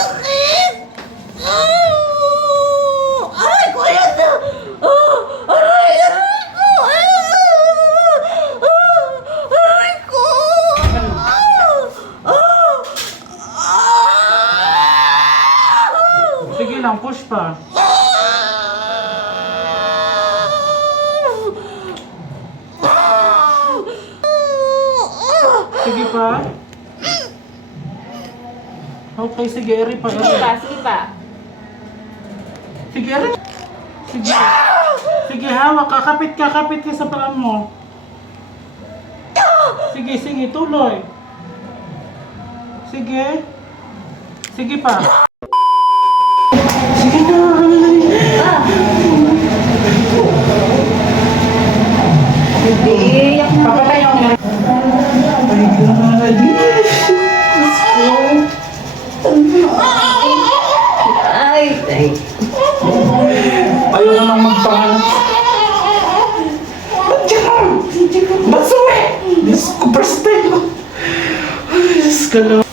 sakit! Aray ko yan! Aray! Aray ko! Aray ko! Sige lang, push pa. Sige pa. Okay, sige, eri pa, eri. Sige pa. Sige, eri. Sige. Sige, hawak. Kakapit ka sa paa mo. Sige, sige, tuloy. Sige. Sige pa. Sige na. Iiyak mo. Papatay ako. My God. Ay, ay. Ayaw namang magpangalan. Ba't yan? Ba't suwi? Diyos ko, preste. Diyos ka lang.